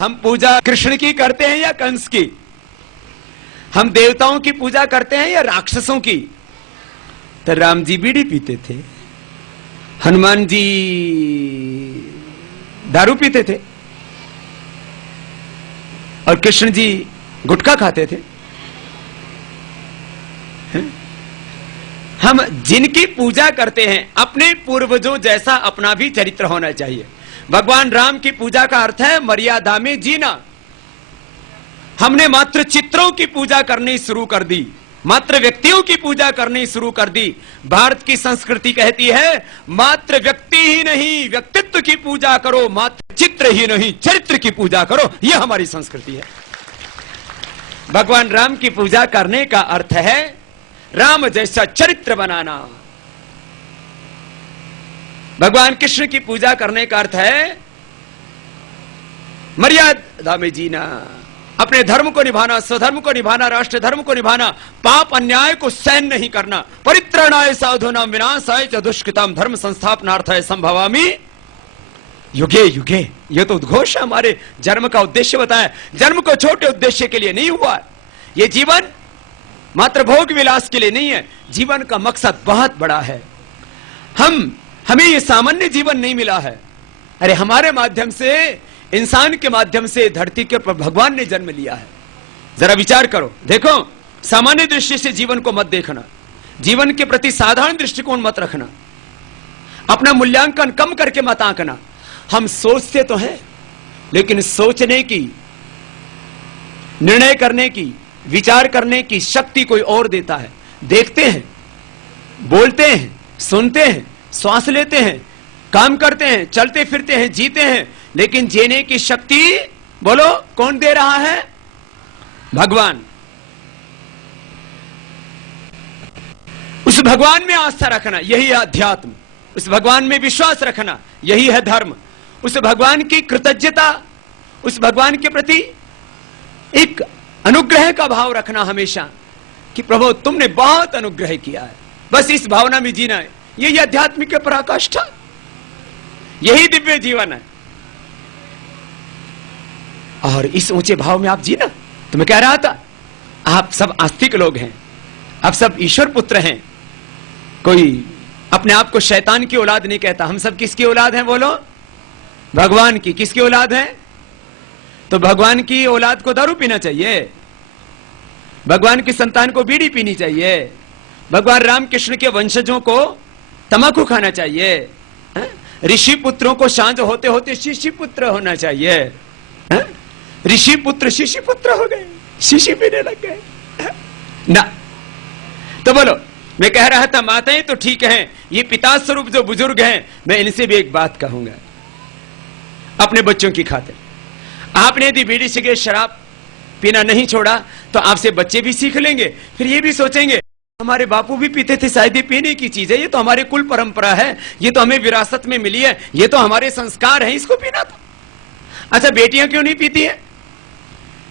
हम पूजा कृष्ण की करते हैं या कंस की? हम देवताओं की पूजा करते हैं या राक्षसों की? तो राम जी बीड़ी पीते थे, हनुमान जी दारू पीते थे और कृष्ण जी गुटखा खाते थे। हम जिनकी पूजा करते हैं अपने पूर्वजों जैसा अपना भी चरित्र होना चाहिए। भगवान राम की पूजा का अर्थ है मर्यादा में जीना। हमने मात्र चित्रों की पूजा करनी शुरू कर दी, मात्र व्यक्तियों की पूजा करनी शुरू कर दी। भारत की संस्कृति कहती है मात्र व्यक्ति ही नहीं व्यक्तित्व की पूजा करो, मात्र चित्र ही नहीं चरित्र की पूजा करो। यह हमारी संस्कृति है। भगवान राम की पूजा करने का अर्थ है राम जैसा चरित्र बनाना। भगवान कृष्ण की पूजा करने का अर्थ है मर्यादा में जीना, अपने धर्म को निभाना, स्वधर्म को निभाना, राष्ट्र धर्म को निभाना, पाप अन्याय को सहन नहीं करना। परित्राणाय साधूनां विनाशाय च दुष्कृतां धर्म संस्थापनार्थाय संभवामि युगे युगे। यह तो उद्घोष हमारे जन्म का उद्देश्य बताया। जन्म को छोटे उद्देश्य के लिए नहीं हुआ। यह जीवन मात्र भोग विलास के लिए नहीं है। जीवन का मकसद बहुत बड़ा है। हमें यह सामान्य जीवन नहीं मिला है। अरे हमारे माध्यम से, इंसान के माध्यम से धरती के ऊपर भगवान ने जन्म लिया है। जरा विचार करो, देखो, सामान्य दृष्टि से जीवन को मत देखना, जीवन के प्रति साधारण दृष्टिकोण मत रखना, अपना मूल्यांकन कम करके मत आंकना। हम सोचते तो हैं, लेकिन सोचने की, निर्णय करने की, विचार करने की शक्ति कोई और देता है। देखते हैं, बोलते हैं, सुनते हैं, श्वास लेते हैं, काम करते हैं, चलते फिरते हैं, जीते हैं, लेकिन जीने की शक्ति बोलो कौन दे रहा है? भगवान। उस भगवान में आस्था रखना यही है अध्यात्म। उस भगवान में विश्वास रखना यही है धर्म। उस भगवान की कृतज्ञता, उस भगवान के प्रति एक अनुग्रह का भाव रखना हमेशा कि प्रभु तुमने बहुत अनुग्रह किया है। बस इस भावना में जीना है। यही आध्यात्मिक पराकाष्ठा, यही दिव्य जीवन है। और इस ऊंचे भाव में आप जीना। तो मैं कह रहा था आप सब आस्तिक लोग हैं, आप सब ईश्वर पुत्र हैं। कोई अपने आप को शैतान की औलाद नहीं कहता। हम सब किसकी औलाद हैं बोलो? भगवान की। किसकी औलाद है? तो भगवान की औलाद को दारू पीना चाहिए, भगवान की संतान को बीड़ी पीनी चाहिए, भगवान राम कृष्ण के वंशजों को तंबाकू खाना चाहिए, ऋषि पुत्रों को सांझ होते होते शिशि पुत्र होना चाहिए। ऋषि पुत्र शिशि पुत्र हो गए, शिशि पीने लग गए ना। तो बोलो, मैं कह रहा था माताएं तो ठीक हैं, ये पिता स्वरूप जो बुजुर्ग हैं, मैं इनसे भी एक बात कहूंगा अपने बच्चों की खातिर। आपने यदि बीड़ी सिगरेट शराब पीना नहीं छोड़ा तो आपसे बच्चे भी सीख लेंगे। फिर ये भी सोचेंगे हमारे बापू भी पीते थे, शायद ये पीने की चीज है, ये तो हमारे कुल परंपरा है, ये तो हमें विरासत में मिली है, ये तो हमारे संस्कार है, इसको पीना था। अच्छा, बेटियां क्यों नहीं पीती हैं?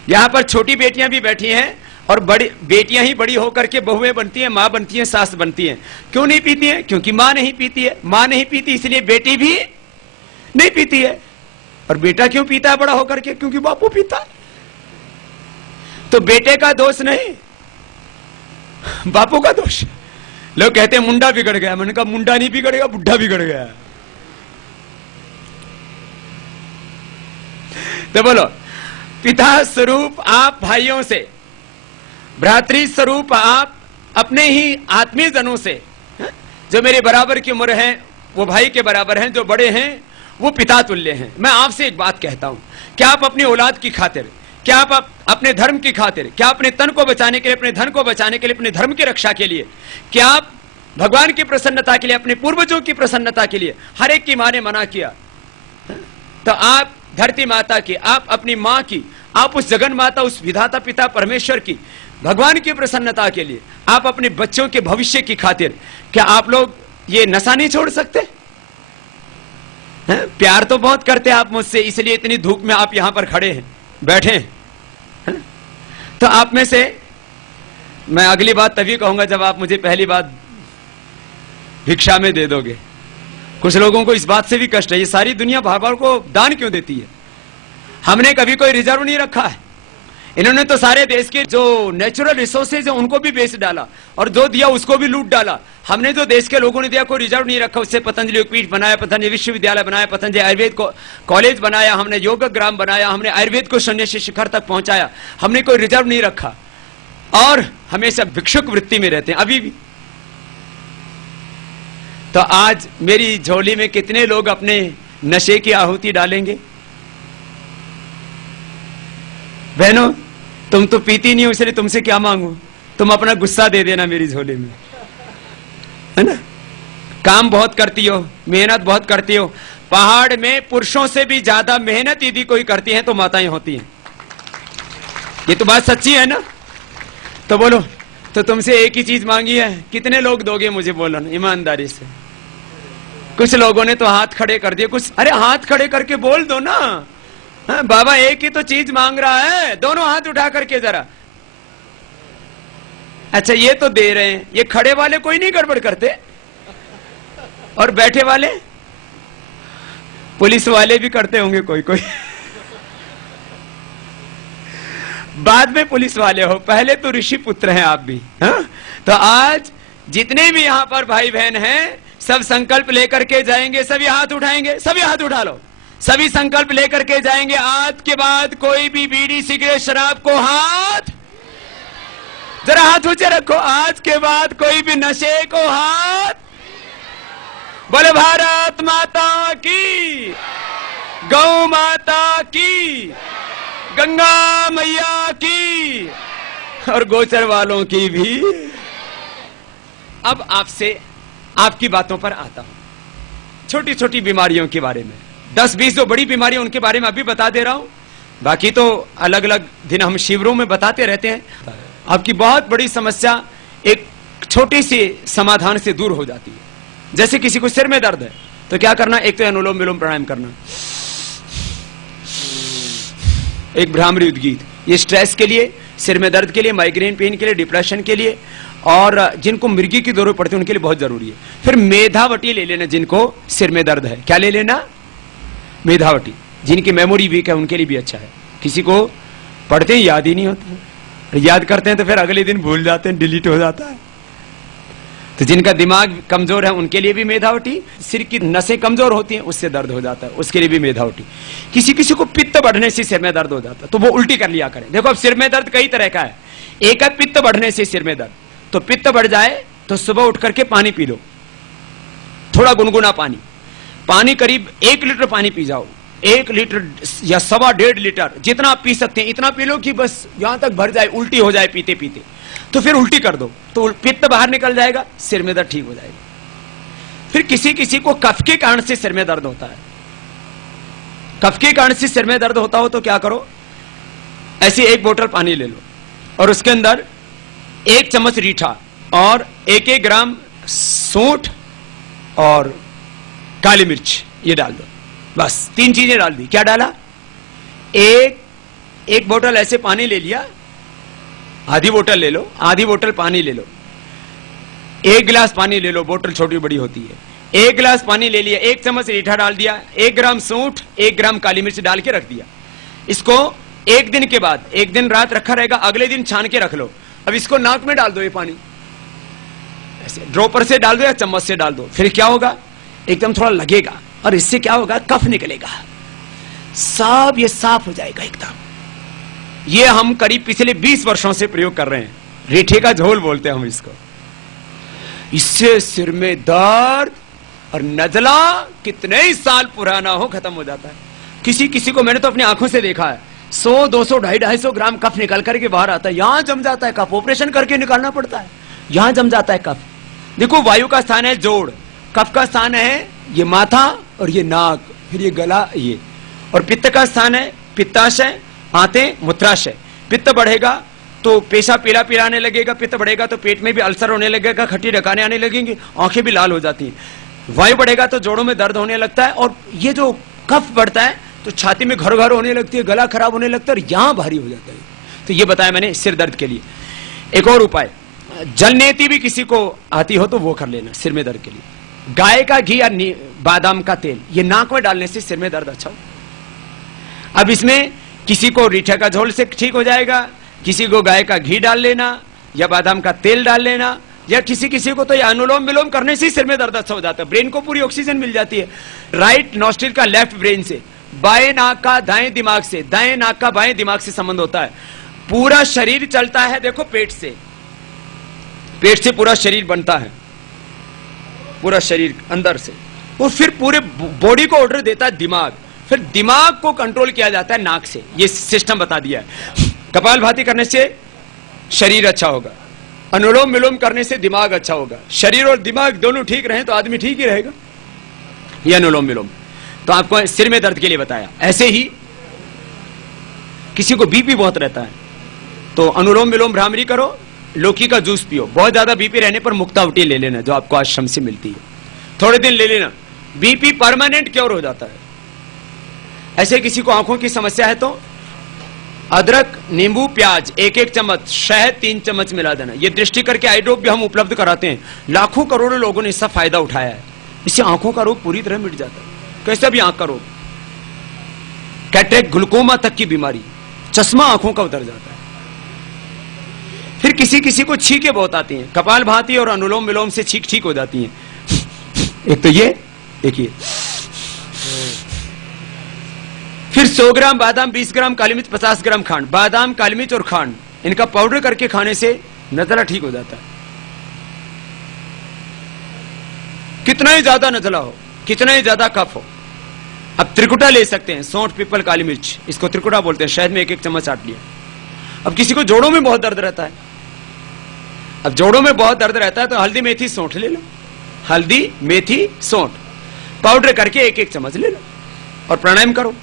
यहां पर छोटी बेटियां भी बैठी हैं और बड़ी बेटियां ही बड़ी होकर के बहुएं बनती हैं, मां बनती हैं, सास बनती हैं। क्यों नहीं पीती हैं? क्योंकि मां नहीं पीती है। मां नहीं पीती इसलिए बेटी भी नहीं पीती है। और बेटा क्यों पीता है बड़ा होकर के? क्योंकि बापू पीता है। तो बेटे का दोष नहीं, बापू का दोष। लोग कहते हैं मुंडा बिगड़ गया। मैंने कहा मुंडा नहीं बिगड़ेगा, बुढ़ा बिगड़ गया। तो बोलो, पिता स्वरूप आप भाइयों से, भ्रातृ स्वरूप आप अपने ही आत्मीय जनों से, जो मेरे बराबर की उम्र है वो भाई के बराबर हैं, जो बड़े हैं वो पिता तुल्य हैं। मैं आपसे एक बात कहता हूं, क्या आप अपनी औलाद की खातिर, क्या आप अपने धर्म की खातिर, क्या अपने तन को बचाने के लिए, अपने धन को बचाने के लिए, अपने धर्म की रक्षा के लिए, क्या आप भगवान की प्रसन्नता के लिए, अपने पूर्वजों की प्रसन्नता के लिए, हर एक की मां ने मना किया, तो आप धरती माता की, आप अपनी मां की, आप उस जगन माता, उस विधाता पिता परमेश्वर की, भगवान की प्रसन्नता के लिए, आप अपने बच्चों के भविष्य की खातिर, क्या आप लोग ये नशा नहीं छोड़ सकते? प्यार तो बहुत करते हैं आप मुझसे, इसलिए इतनी धूप में आप यहां पर खड़े हैं, बैठे हैं। तो आप में से मैं अगली बात तभी कहूंगा जब आप मुझे पहली बात भिक्षा में दे दोगे। कुछ लोगों को इस बात से भी कष्ट है, ये सारी दुनिया भागवत को दान क्यों देती है? हमने कभी कोई रिजर्व नहीं रखा है। इन्होंने तो सारे देश के जो नेचुरल रिसोर्सेज है उनको भी बेच डाला और जो दिया उसको भी लूट डाला। हमने जो देश के लोगों ने दिया कोई रिजर्व नहीं रखा। उससे पतंजलि योगपीठ बनाया, पतंजलि विश्वविद्यालय बनाया, पतंजलि आयुर्वेद को कॉलेज बनाया, हमने योग ग्राम बनाया, हमने आयुर्वेद को सन्यासी शिखर तक पहुंचाया। हमने कोई रिजर्व नहीं रखा और हमेशा भिक्षुक वृत्ति में रहते हैं अभी भी। तो आज मेरी झोली में कितने लोग अपने नशे की आहुति डालेंगे? बहनों, तुम तो पीती नहीं हो, इसलिए तुमसे क्या मांगू, तुम अपना गुस्सा दे देना मेरी झोली में, है ना। काम बहुत करती हो, मेहनत बहुत करती हो। पहाड़ में पुरुषों से भी ज्यादा मेहनत यदि कोई करती है तो माताएं होती हैं। ये तो बात सच्ची है ना। तो बोलो, तो तुमसे एक ही चीज मांगी है, कितने लोग दोगे मुझे? बोलो ना ईमानदारी से। कुछ लोगों ने तो हाथ खड़े कर दिए, कुछ अरे हाथ खड़े करके बोल दो ना। हाँ, बाबा एक ही तो चीज मांग रहा है, दोनों हाथ उठा करके जरा। अच्छा ये तो दे रहे हैं, ये खड़े वाले कोई नहीं गड़बड़ करते और बैठे वाले पुलिस वाले भी करते होंगे कोई कोई। बाद में पुलिस वाले हो, पहले तो ऋषि पुत्र हैं आप भी। हाँ? तो आज जितने भी यहां पर भाई बहन हैं सब संकल्प लेकर के जाएंगे। सभी हाथ उठाएंगे, सभी हाथ उठा लो। सभी संकल्प लेकर के जाएंगे, आज के बाद कोई भी बीड़ी सिगरेट शराब को हाथ, जरा हाथ ऊंचे रखो, आज के बाद कोई भी नशे को हाथ। बोले भारत माता की, गौ माता की, गंगा मैया की और गोचर वालों की भी। अब आपसे आपकी बातों पर आता हूं, छोटी छोटी बीमारियों के बारे में। 10-20 जो बड़ी बीमारियां उनके बारे में अभी बता दे रहा हूं, बाकी तो अलग अलग दिन हम शिविरों में बताते रहते हैं। आपकी बहुत बड़ी समस्या एक छोटे से समाधान से दूर हो जाती है। जैसे किसी को सिर में दर्द है तो क्या करना? एक तो अनुलोम विलोम प्राणायाम करना, एक भ्रामरी उद्गीत, ये स्ट्रेस के लिए, सिर में दर्द के लिए, माइग्रेन पेन के लिए, डिप्रेशन के लिए, और जिनको मिर्गी की जरूरत पड़ती है उनके लिए बहुत जरूरी है। फिर मेधावटी ले लेना, जिनको सिर में दर्द है। क्या ले लेना? मेधावटी। जिनकी मेमोरी वीक है उनके लिए भी अच्छा है। किसी को पढ़ते ही याद ही नहीं होता, याद करते हैं तो फिर अगले दिन भूल जाते हैं, डिलीट हो जाता है। तो जिनका दिमाग कमजोर है उनके लिए भी मेधावटी। सिर की नसें कमजोर होती हैं, उससे दर्द हो जाता है, उसके लिए भी मेधावटी। किसी किसी को पित्त बढ़ने से सिर में दर्द हो जाता है तो वो उल्टी कर लिया करें। देखो अब सिर में दर्द कई तरह का है। एक है पित्त बढ़ने से सिर में दर्द, तो पित्त बढ़ जाए तो सुबह उठ करके पानी पी लो, थोड़ा गुनगुना पानी। पानी करीब 1 लीटर पानी पी जाओ, 1 लीटर या 1.25 लीटर, जितना आप पी सकते हैं इतना पी लो कि बस यहां तक भर जाए, उल्टी हो जाए पीते पीते। तो फिर उल्टी कर दो तो पित्त बाहर निकल जाएगा, सिर में दर्द ठीक हो जाएगा। फिर किसी किसी को कफ के कारण से सिर में दर्द होता है। कफ के कारण से सिर में दर्द होता हो तो क्या करो? ऐसी 1 बोतल पानी ले लो और उसके अंदर 1 चम्मच रीठा और 1-1 ग्राम सूंठ और काली मिर्च ये डाल दो। बस 3 चीजें डाल दी। क्या डाला? एक बोतल ऐसे पानी ले लिया, आधी बोतल ले लो, आधी बोतल पानी ले लो, 1 गिलास पानी ले लो, बोतल छोटी बड़ी होती है। 1 गिलास पानी ले लिया, 1 चम्मच रीठा डाल दिया, 1 ग्राम सूंठ, 1 ग्राम काली मिर्च डाल के रख दिया। इसको 1 दिन के बाद, 1 दिन रात रखा रहेगा, अगले दिन छान के रख लो। अब इसको नाक में डाल दो, ये पानी ऐसे ड्रॉपर से डाल दो या चम्मच से डाल दो। फिर क्या होगा? एकदम थोड़ा लगेगा और इससे क्या होगा? कफ निकलेगा, सब ये साफ हो जाएगा एकदम। ये हम करीब पिछले 20 वर्षों से प्रयोग कर रहे हैं। रीठे का झोल बोलते हैं हम इसको। इससे सिर में दर्द और नजला कितने ही साल पुराना हो खत्म हो जाता है। किसी किसी को मैंने तो अपनी आंखों से देखा है, 100, 200, 250 ग्राम कफ निकल करके बाहर आता है। यहां जम जाता है कफ, ऑपरेशन करके निकालना पड़ता है, यहां जम जाता है कफ। देखो वायु का स्थान है जोड़, कफ का स्थान है ये माथा और ये नाक, फिर ये गला, ये, और पित्त का स्थान है पित्ताशय, आंतें, मूत्राशय। पित्त बढ़ेगा तो पेशाब पीला पीला आने लगेगा, पित्त बढ़ेगा तो पेट में भी अल्सर होने लगेगा, खट्टी डकाने आने लगेंगी, आंखें भी लाल हो जाती हैं। वायु बढ़ेगा तो जोड़ों में दर्द होने लगता है, और ये जो कफ बढ़ता है तो छाती में घर घर होने लगती है, गला खराब होने लगता है और यहां भारी हो जाता है। तो ये बताया मैंने सिर दर्द के लिए। एक और उपाय, जलनेती भी किसी को आती हो तो वो कर लेना सिर में दर्द के लिए। गाय का घी या बादाम का तेल ये नाक में डालने से सिर में दर्द अच्छा हो। अब इसमें किसी को रीठा का झोल से ठीक हो जाएगा, किसी को गाय का घी डाल लेना या बादाम का तेल डाल लेना, या किसी किसी को तो ये अनुलोम विलोम करने से ही सिर में दर्द अच्छा हो जाता है, ब्रेन को पूरी ऑक्सीजन मिल जाती है। राइट नॉस्ट्रिल का लेफ्ट ब्रेन से, बाएं नाक का दाएं दिमाग से, दाएं नाक का बाएं दिमाग से संबंध होता है। पूरा शरीर चलता है देखो पेट से, पेट से पूरा शरीर बनता है, पूरा शरीर अंदर से, और फिर पूरे बॉडी को ऑर्डर देता है दिमाग, फिर दिमाग को कंट्रोल किया जाता है नाक से। ये सिस्टम बता दिया है। कपालभाति करने से शरीर अच्छा होगा, अनुलोम विलोम करने से दिमाग अच्छा होगा। शरीर और दिमाग दोनों ठीक रहे तो आदमी ठीक ही रहेगा। ये अनुलोम विलोम तो आपको सिर में दर्द के लिए बताया। ऐसे ही किसी को बीपी बहुत रहता है तो अनुलोम विलोम भ्रामरी करो, लौकी का जूस पियो। बहुत ज्यादा बीपी रहने पर मुक्तावटी ले लेना जो आपको आश्रम से मिलती है, थोड़े दिन ले लेना, बीपी परमानेंट क्योर हो जाता है। ऐसे किसी को आंखों की समस्या है तो अदरक, नींबू, प्याज 1-1 चम्मच, शहद 3 चम्मच मिला देना। ये दृष्टि करके आई ड्रॉप भी हम उपलब्ध कराते हैं। लाखों करोड़ों लोगों ने इसका फायदा उठाया है। इससे आंखों का रोग पूरी तरह मिट जाता है, कैसा भी आंख का रोग, कैटरेक्ट, ग्लूकोमा तक की बीमारी, चश्मा आंखों का उतर जाता है। फिर किसी किसी को छींकें बहुत आती हैं, कपालभाति और अनुलोम विलोम से छींक ठीक हो जाती हैं। एक तो ये, एक ये। फिर 100 ग्राम बादाम, 20 ग्राम काली मिर्च, 50 ग्राम खांड, बादाम, काली मिर्च और खांड इनका पाउडर करके खाने से नजला ठीक हो जाता है। कितना ही ज्यादा नजला हो, कितना ही ज्यादा कफ हो। अब त्रिकुटा ले सकते हैं, सौंठ, पीपल, काली मिर्च, इसको त्रिकुटा बोलते हैं। शहद में 1-1 चम्मच चाट लिया। अब किसी को जोड़ों में बहुत दर्द रहता है, अब जोड़ों में बहुत दर्द रहता है तो हल्दी, मेथी, सौंठ ले लो। हल्दी, मेथी, सौंठ पाउडर करके 1-1 चम्मच ले लो और प्राणायाम करो।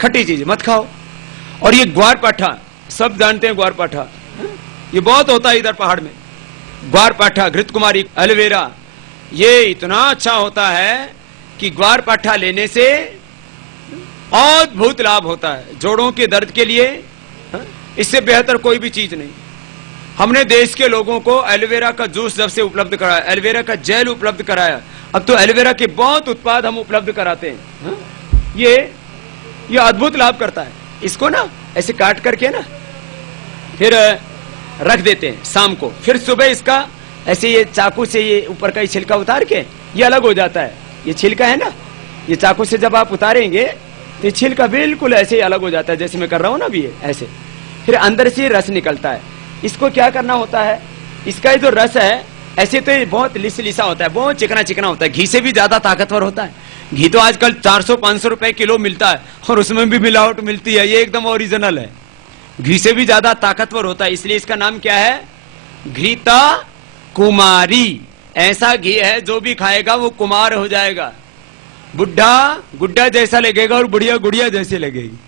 खट्टी चीज मत खाओ। और ये ग्वार पाठा, सब जानते हैं ग्वार पाठा, ये बहुत होता है इधर पहाड़ में। ग्वार पाठा, घृत कुमारी, एलोवेरा, ये इतना अच्छा होता है कि ग्वार पाठा लेने से अद्भुत लाभ होता है जोड़ों के दर्द के लिए। इससे बेहतर कोई भी चीज नहीं। हमने देश के लोगों को एलोवेरा का जूस जब से उपलब्ध कराया, एलोवेरा का जेल उपलब्ध कराया, अब तो एलोवेरा के बहुत उत्पाद हम उपलब्ध कराते हैं। ये अद्भुत लाभ करता है। इसको ना ऐसे काट करके ना फिर रख देते हैं शाम को, फिर सुबह इसका ऐसे ये चाकू से ये ऊपर का छिलका उतार के ये अलग हो जाता है। ये छिलका है ना, ये चाकू से जब आप उतारेंगे तो ये छिलका बिल्कुल ऐसे ही अलग हो जाता है, जैसे मैं कर रहा हूं ना अभी ऐसे। फिर अंदर से रस निकलता है। इसको क्या करना होता है, इसका जो रस है ऐसे तो ये बहुत लिसा होता है, बहुत चिकना चिकना होता है, घी से भी ज्यादा ताकतवर होता है। घी तो आजकल 400-500 रुपए किलो मिलता है और उसमें भी मिलावट मिलती है, ये एकदम ओरिजिनल है। घी से भी ज्यादा ताकतवर होता है, इसलिए इसका नाम क्या है, घृता कुमारी। ऐसा घी है जो भी खाएगा वो कुमार हो जाएगा, बुढ़ा गुड्डा जैसा लगेगा और बुढ़िया गुड़िया जैसी लगेगी।